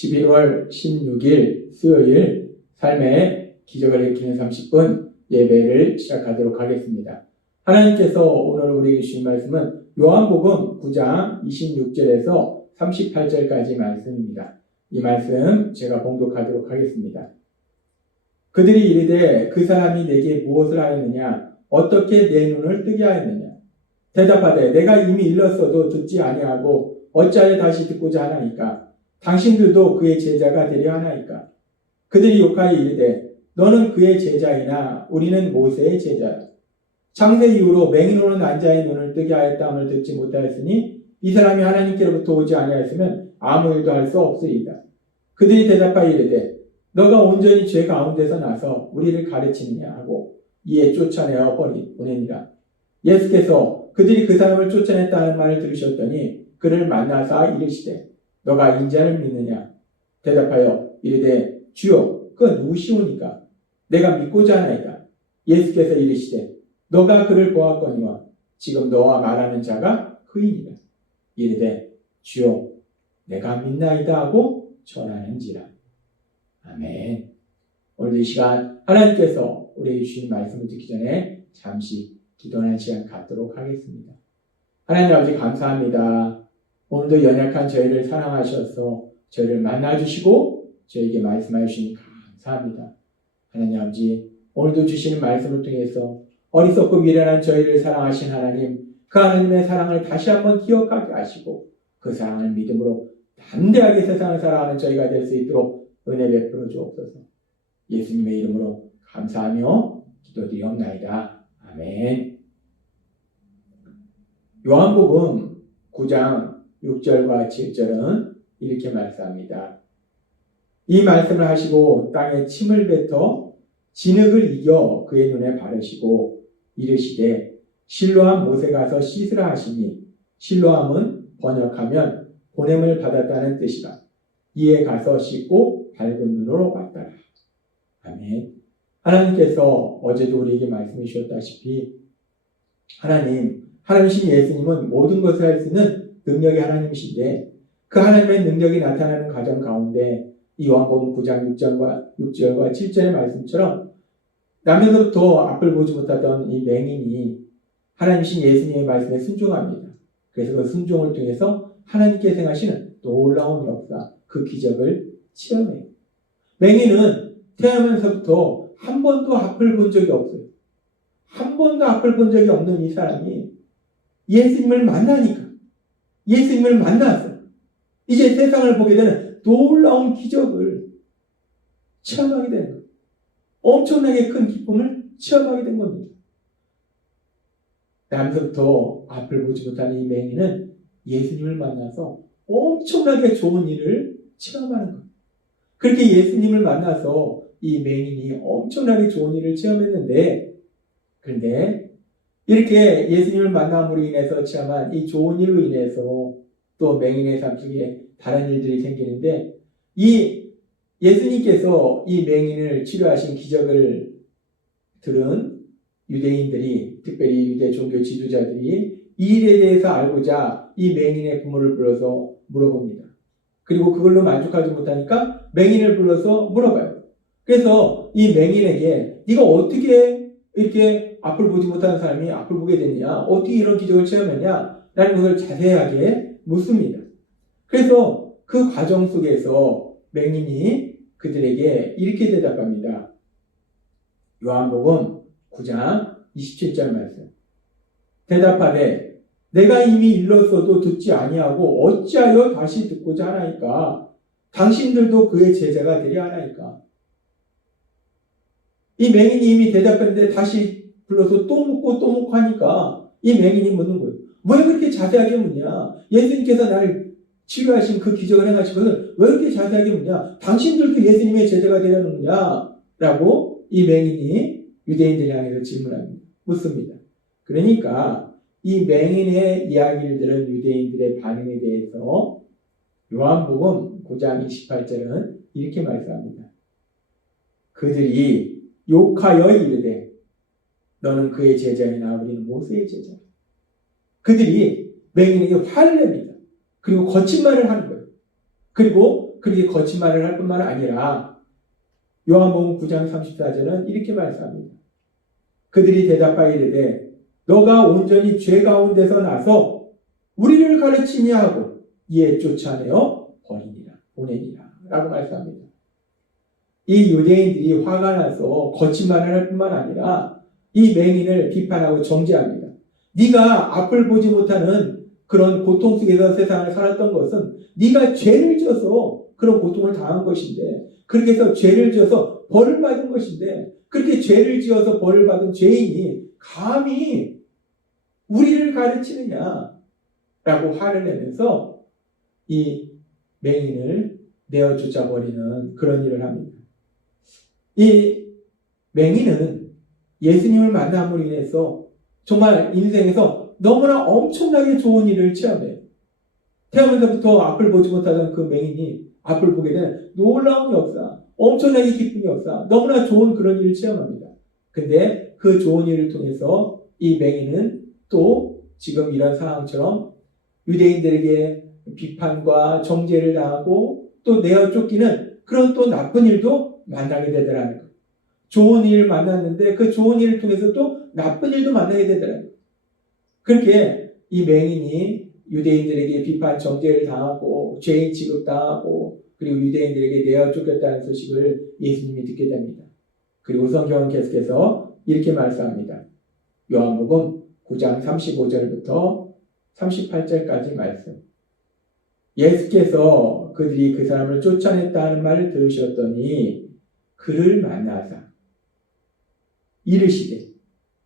11월 16일 수요일 삶의 기적을 일으키는 30분 예배를 시작하도록 하겠습니다. 하나님께서 오늘 우리에게 주신 말씀은 요한복음 9장 26절에서 38절까지 말씀입니다. 이 말씀 제가 봉독하도록 하겠습니다. 그들이 이르되 그 사람이 내게 무엇을 하였느냐? 어떻게 내 눈을 뜨게 하였느냐? 대답하되 내가 이미 일렀어도 듣지 아니하고 어찌하여 다시 듣고자 하나이까? 당신들도 그의 제자가 되려 하나이까? 그들이 욕하여 이르되 너는 그의 제자이나 우리는 모세의 제자라. 창세 이후로 맹인으로 난 자의 눈을 뜨게 하였다함을 듣지 못하였으니 이 사람이 하나님께로부터 오지 아니하였으면 아무 일도 할 수 없으리이다. 그들이 대답하여 이르되 너가 온전히 죄 가운데서 나서 우리를 가르치느냐 하고 이에 쫓아내어 보내니라. 예수께서 그들이 그 사람을 쫓아냈다는 말을 들으셨더니 그를 만나사 이르시되 너가 인자를 믿느냐? 대답하여 이르되 주여 그 누구시오니까? 내가 믿고자 하나이다. 예수께서 이르시되 너가 그를 보았거니와 지금 너와 말하는 자가 그이니라. 이르되 주여 내가 믿나이다 하고 전하는지라. 아멘. 오늘 이 시간 하나님께서 우리에게 주신 말씀을 듣기 전에 잠시 기도하는 시간 갖도록 하겠습니다. 하나님 아버지 감사합니다. 오늘도 연약한 저희를 사랑하셔서 저희를 만나주시고 저희에게 말씀해 주시니 감사합니다. 하나님 아버지 오늘도 주시는 말씀을 통해서 어리석고 미련한 저희를 사랑하신 하나님, 그 하나님의 사랑을 다시 한번 기억하게 하시고 그 사랑을 믿음으로 담대하게 세상을 살아가는 저희가 될 수 있도록 은혜 베풀어 주옵소서. 예수님의 이름으로 감사하며 기도드리옵나이다. 아멘. 요한복음 9장 6절과 7절은 이렇게 말씀합니다. 이 말씀을 하시고 땅에 침을 뱉어 진흙을 이겨 그의 눈에 바르시고 이르시되 실로암 못에 가서 씻으라 하시니 실로암은 번역하면 보냄을 받았다는 뜻이라. 이에 가서 씻고 밝은 눈으로 왔더라. 아멘. 하나님께서 어제도 우리에게 말씀해 주셨다시피 하나님이신 예수님은 모든 것을 할 수 있는 능력의 하나님이신데 그 하나님의 능력이 나타나는 과정 가운데 이 요한복음 9장 6절과 7절의 말씀처럼 나면서부터 앞을 보지 못하던 이 맹인이 하나님이신 예수님의 말씀에 순종합니다. 그래서 그 순종을 통해서 하나님께서 행하시는 놀라운 역사, 그 기적을 체험해요. 맹인은 태어나면서부터 한 번도 앞을 본 적이 없어요. 한 번도 앞을 본 적이 없는 이 사람이 예수님을 만나니까 예수님을 만나서 이제 세상을 보게 되는 놀라운 기적을 체험하게 되는 거예요. 엄청나게 큰 기쁨을 체험하게 된 겁니다. 나면서부터 앞을 보지 못하는 이 맹인은 예수님을 만나서 엄청나게 좋은 일을 체험하는 거예요. 그렇게 예수님을 만나서 이 맹인이 엄청나게 좋은 일을 체험했는데 그런데 이렇게 예수님을 만남으로 인해서 체험한 이 좋은 일로 인해서 또 맹인의 삶 속에 다른 일들이 생기는데 이 예수님께서 이 맹인을 치료하신 기적을 들은 유대인들이 특별히 유대 종교 지도자들이 이 일에 대해서 알고자 이 맹인의 부모를 불러서 물어봅니다. 그리고 그걸로 만족하지 못하니까 맹인을 불러서 물어봐요. 그래서 이 맹인에게 네가 어떻게 이렇게 앞을 보지 못하는 사람이 앞을 보게 됐냐? 어떻게 이런 기적을 체험했냐? 라는 것을 자세하게 묻습니다. 그래서 그 과정 속에서 맹인이 그들에게 이렇게 대답합니다. 요한복음 9장 27절 말씀. 대답하되 내가 이미 일렀어도 듣지 아니하고 어찌하여 다시 듣고자 하나이까? 당신들도 그의 제자가 되려 하나이까? 이 맹인이 이미 대답했는데 다시 불러서 또 묻고 또 묻고 하니까 이 맹인이 묻는 거예요. 왜 그렇게 자세하게 묻냐? 예수님께서 나를 치료하신 그 기적을 행하신 것을 왜 그렇게 자세하게 묻냐? 당신들도 예수님의 제자가 되려는 거냐? 라고 이 맹인이 유대인들 향해서 질문합니다. 묻습니다. 그러니까 이 맹인의 이야기를 들은 유대인들의 반응에 대해서 요한복음 9장 28절은 이렇게 말씀합니다. 그들이 욕하여 이르되 너는 그의 제자이나 우리는 모세의 제자. 그들이 맹인에게 화를 냅니다. 그리고 거친 말을 하는 거예요. 그리고 그렇게 거친 말을 할 뿐만 아니라 요한복음 9장 34절은 이렇게 말씀합니다. 그들이 대답하여 이르되 너가 온전히 죄 가운데서 나서 우리를 가르치냐 하고 이에 쫓아내어 보내니라 라고 말씀합니다. 이 유대인들이 화가 나서 거친 말을 할 뿐만 아니라 이 맹인을 비판하고 정죄합니다. 네가 앞을 보지 못하는 그런 고통 속에서 세상을 살았던 것은 네가 죄를 지어서 그런 고통을 당한 것인데, 그렇게 해서 죄를 지어서 벌을 받은 것인데, 그렇게 죄를 지어서 벌을 받은 죄인이 감히 우리를 가르치느냐 라고 화를 내면서 이 맹인을 내어 쫓아버리는 그런 일을 합니다. 이 맹인은 예수님을 만남으로 인해서 정말 인생에서 너무나 엄청나게 좋은 일을 체험해요. 태어나서부터 앞을 보지 못하던 그 맹인이 앞을 보게 되는 놀라운 역사, 엄청나게 기쁜 역사, 너무나 좋은 그런 일을 체험합니다. 근데 그 좋은 일을 통해서 이 맹인은 또 지금 이런 상황처럼 유대인들에게 비판과 정죄를 당하고 또 내어 쫓기는 그런 또 나쁜 일도 만나게 되더라는 거예요. 좋은 일을 만났는데 그 좋은 일을 통해서 또 나쁜 일도 만나게 되더라는 거예요. 그렇게 이 맹인이 유대인들에게 비판 정죄를 당하고 죄인 취급당하고 그리고 유대인들에게 내어 쫓겼다는 소식을 예수님이 듣게 됩니다. 그리고 성경은 계속해서 이렇게 말씀합니다. 요한복음 9장 35절부터 38절까지 말씀. 예수께서 그들이 그 사람을 쫓아냈다는 말을 들으셨더니 그를 만나사 이르시되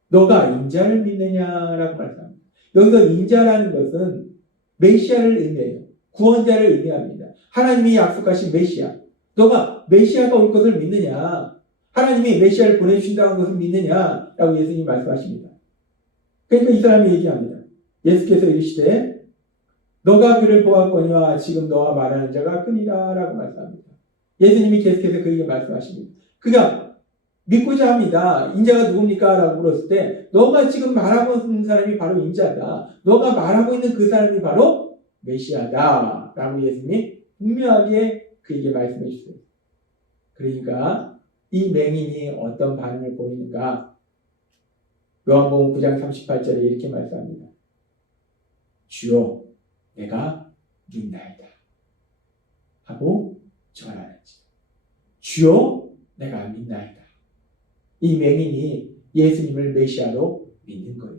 너가 인자를 믿느냐라고 말씀합니다. 여기서 인자라는 것은 메시아를 의미해요. 구원자를 의미합니다. 하나님이 약속하신 메시아. 너가 메시아가 올 것을 믿느냐? 하나님이 메시아를 보내주신다는 것을 믿느냐? 라고 예수님이 말씀하십니다. 그러니까 이 사람이 얘기합니다. 예수께서 이르시되 너가 그를 보았거니와 지금 너와 말하는 자가 크니라 라고 말씀합니다. 예수님이 계속해서 그에게 말씀하십니다. 그가 믿고자 합니다. 인자가 누굽니까? 라고 물었을 때 너가 지금 말하고 있는 사람이 바로 인자다. 너가 말하고 있는 그 사람이 바로 메시아다. 라고 예수님이 분명하게 그에게 말씀해 주세요. 그러니까 이 맹인이 어떤 반응을 보이는가? 요한복음 9장 38절에 이렇게 말씀합니다. 주여 내가 믿나이다 하고 전하는지. 주여 내가 믿나이다. 이 맹인이 예수님을 메시아로 믿는 거예요.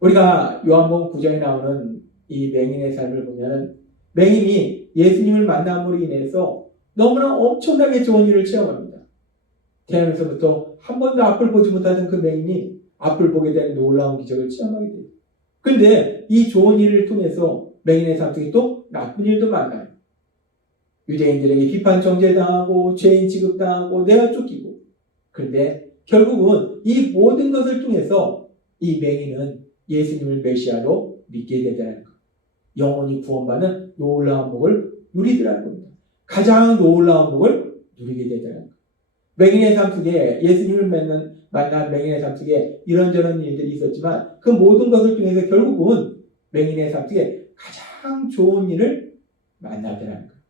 우리가 요한복음 9장에 나오는 이 맹인의 삶을 보면 맹인이 예수님을 만남으로 인해서 너무나 엄청나게 좋은 일을 체험합니다. 태어나서부터 한 번도 앞을 보지 못하던 그 맹인이 앞을 보게 되는 놀라운 기적을 체험하게 돼요. 그런데 이 좋은 일을 통해서 맹인의 삶 속에 또 나쁜 일도 많아요. 유대인들에게 비판 정죄당하고 죄인 취급당하고 내어 쫓기고. 그런데 결국은 이 모든 것을 통해서 이 맹인은 예수님을 메시아로 믿게 되더라는 거예요. 영원히 구원받는 놀라운 복을 누리더라는 겁니다. 가장 놀라운 복을 누리게 되더라는 거예요. 맹인의 삶 속에 예수님을 만난 맹인의 삶 속에 이런저런 일들이 있었지만 그 모든 것을 통해서 결국은 맹인의 삶 속에 가장 좋은 일을 만나더라는 거예요.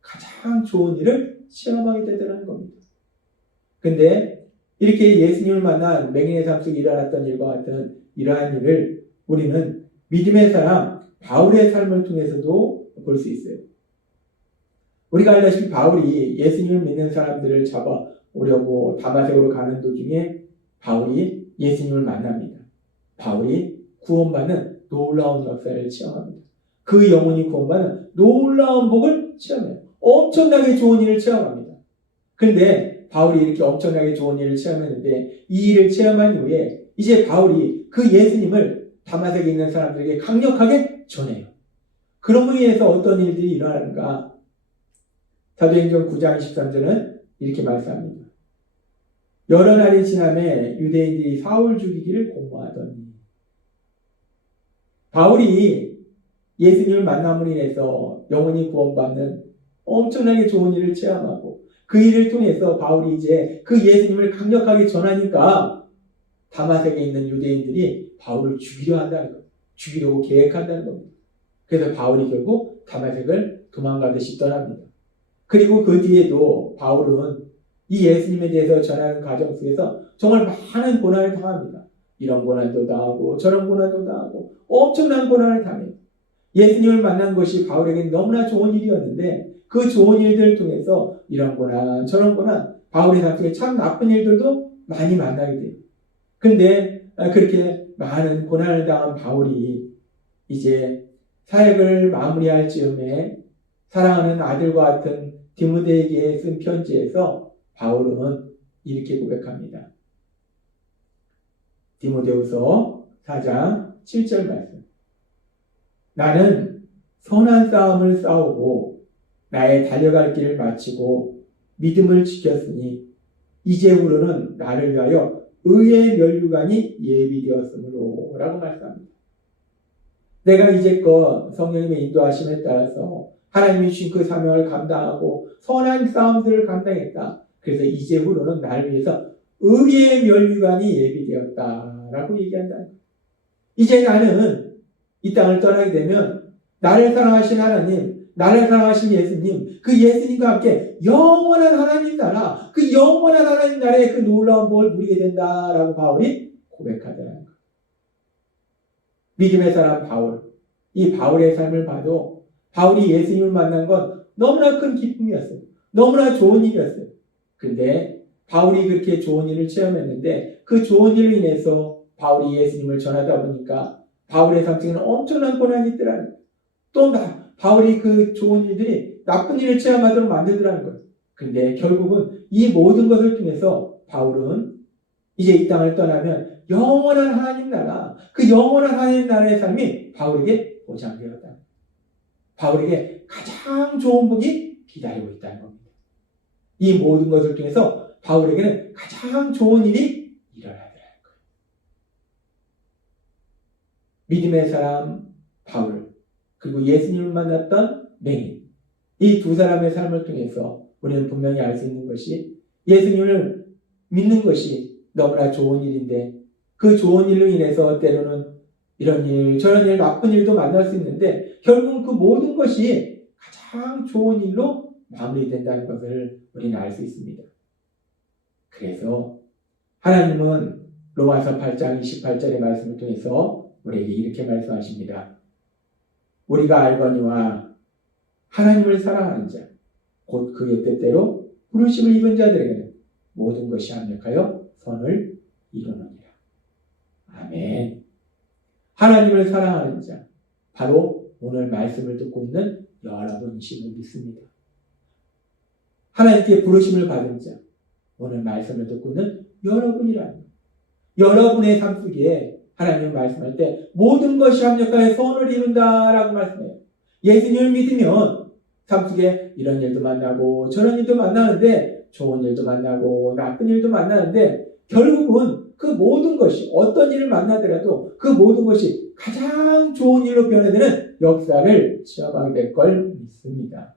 가장 좋은 일을 체험하게 되더라는 겁니다. 근데 이렇게 예수님을 만난 맹인의 삶 속에 일어났던 일과 같은 이러한 일을 우리는 믿음의 사람 바울의 삶을 통해서도 볼 수 있어요. 우리가 알다시피 바울이 예수님을 믿는 사람들을 잡아오려고 다마색으로 가는 도중에 바울이 예수님을 만납니다. 바울이 구원받는 놀라운 역사를 체험합니다. 그 영혼이 구원받는 놀라운 복을 체험해요. 엄청나게 좋은 일을 체험합니다. 그런데 바울이 이렇게 엄청나게 좋은 일을 체험했는데 이 일을 체험한 이후에 이제 바울이 그 예수님을 다마색에 있는 사람들에게 강력하게 전해요. 그럼으로 인해서 어떤 일들이 일어나는가? 사도행전 9장 23절은 이렇게 말씀합니다. 여러 날이 지나매 유대인들이 사울 죽이기를 공모하더니. 바울이 예수님을 만남으로 인해서 영원히 구원받는 엄청나게 좋은 일을 체험하고 그 일을 통해서 바울이 이제 그 예수님을 강력하게 전하니까 다마색에 있는 유대인들이 바울을 죽이려 한다는 거예요. 죽이려고 계획한다는 겁니다. 그래서 바울이 결국 다마색을 도망가듯이 떠납니다. 그리고 그 뒤에도 바울은 이 예수님에 대해서 전하는 과정 속에서 정말 많은 고난을 당합니다. 이런 고난도 당하고 저런 고난도 당하고 엄청난 고난을 당해요. 예수님을 만난 것이 바울에게 너무나 좋은 일이었는데 그 좋은 일들을 통해서 이런 고난 저런 고난 바울의 삶 속에 참 나쁜 일들도 많이 만나게 돼요. 그런데 그렇게 많은 고난을 당한 바울이 이제 사역을 마무리할 즈음에 사랑하는 아들과 같은 디모데에게 쓴 편지에서 바울은 이렇게 고백합니다. 디모데후서 4장 7절 말씀. 나는 선한 싸움을 싸우고 나의 달려갈 길을 마치고 믿음을 지켰으니 이제후로는 나를 위하여 의의 면류관이 예비되었으므로 라고 말씀합니다. 내가 이제껏 성령님의 인도하심에 따라서 하나님이 주신 그 사명을 감당하고 선한 싸움들을 감당했다. 그래서 이제후로는 나를 위해서 의의 면류관이 예비되었다라고 얘기한다. 이제 나는 이 땅을 떠나게 되면 나를 사랑하신 하나님, 나를 사랑하신 예수님, 그 예수님과 함께 영원한 하나님 나라, 그 영원한 하나님 나라의 그 놀라운 복을 누리게 된다라고 바울이 고백하더라는 거예요. 믿음의 사람 바울, 이 바울의 삶을 봐도 바울이 예수님을 만난 건 너무나 큰 기쁨이었어요. 너무나 좋은 일이었어요. 그런데 바울이 그렇게 좋은 일을 체험했는데 그 좋은 일로 인해서 바울이 예수님을 전하다 보니까 바울의 삶 속에는 엄청난 고난이 있더라는 거예요. 또 바울이 그 좋은 일들이 나쁜 일을 체험하도록 만들더라는 거예요. 그런데 결국은 이 모든 것을 통해서 바울은 이제 이 땅을 떠나면 영원한 하나님 나라, 그 영원한 하나님 나라의 삶이 바울에게 보장되었다. 바울에게 가장 좋은 복이 기다리고 있다는 겁니다. 이 모든 것을 통해서 바울에게는 가장 좋은 일이 일어나더라는 거예요. 믿음의 사람 바울, 그리고 예수님을 만났던 맹인, 이 두 사람의 삶을 통해서 우리는 분명히 알 수 있는 것이 예수님을 믿는 것이 너무나 좋은 일인데 그 좋은 일로 인해서 때로는 이런 일, 저런 일, 나쁜 일도 만날 수 있는데 결국은 그 모든 것이 가장 좋은 일로 마무리된다는 것을 우리는 알 수 있습니다. 그래서 하나님은 로마서 8장 28절의 말씀을 통해서 우리에게 이렇게 말씀하십니다. 우리가 알거니와 하나님을 사랑하는 자, 곧 그의 뜻대로 부르심을 입은 자들에게는 모든 것이 합력하여 선을 이루느니라. 아멘. 하나님을 사랑하는 자, 바로 오늘 말씀을 듣고 있는 여러분이심을 믿습니다. 하나님께 부르심을 받은 자, 오늘 말씀을 듣고 있는 여러분이라는 거예요. 여러분의 삶 속에 하나님이 말씀할 때 모든 것이 합력하여 선을 이룬다라고 말씀해요. 예수님을 믿으면 삶 속에 이런 일도 만나고 저런 일도 만나는데 좋은 일도 만나고 나쁜 일도 만나는데 결국은 그 모든 것이 어떤 일을 만나더라도 그 모든 것이 가장 좋은 일로 변해되는 역사를 체험하게 될 걸 믿습니다.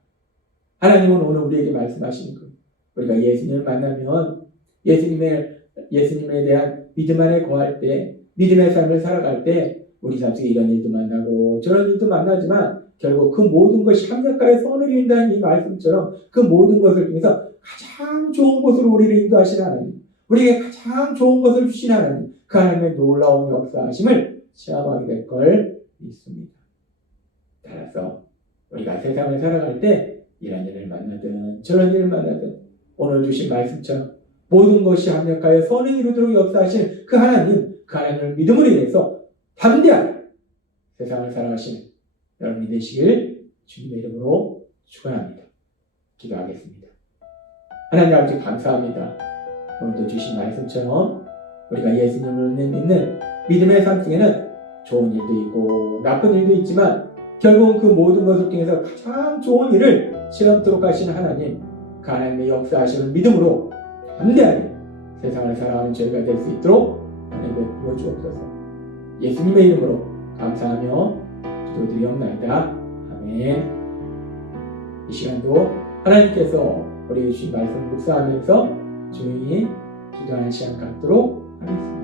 하나님은 오늘 우리에게 말씀하시는 거예요. 우리가 예수님을 만나면 예수님에 대한 믿음 안에 거할 때 믿음의 삶을 살아갈 때 우리 삶 속에 이런 일도 만나고 저런 일도 만나지만 결국 그 모든 것이 합력하여 선을 이룬다는 이 말씀처럼 그 모든 것을 통해서 가장 좋은 곳으로 우리를 인도하시는 하나님, 우리에게 가장 좋은 것을 주신 하나님, 그 하나님의 놀라운 역사하심을 체험하게 될 걸 믿습니다. 따라서 우리가 세상을 살아갈 때 이런 일을 만나든 저런 일을 만나든 오늘 주신 말씀처럼 모든 것이 합력하여 선을 이루도록 역사하시는 그 하나님을 믿음으로 인해서 담대하게 세상을 살아가시는 여러분이 되시길 주님의 이름으로 축원합니다. 기도하겠습니다. 하나님 아버지 감사합니다. 오늘도 주신 말씀처럼 우리가 예수님을 믿는 믿음의 삶 속에는 좋은 일도 있고 나쁜 일도 있지만 결국은 그 모든 것을 통해서 가장 좋은 일을 체험토록 하시는 하나님, 그 하나님의 역사하시는 믿음으로 담대하게 세상을 살아가는 저희가 될 수 있도록 하나님 베풀어 주옵소서. 예수님의 이름으로 감사하며 기도드리옵나이다. 아멘. 이 시간도 하나님께서 우리에게 주신 말씀을 묵상하면서 조용히 기도하는 시간 갖도록 하겠습니다.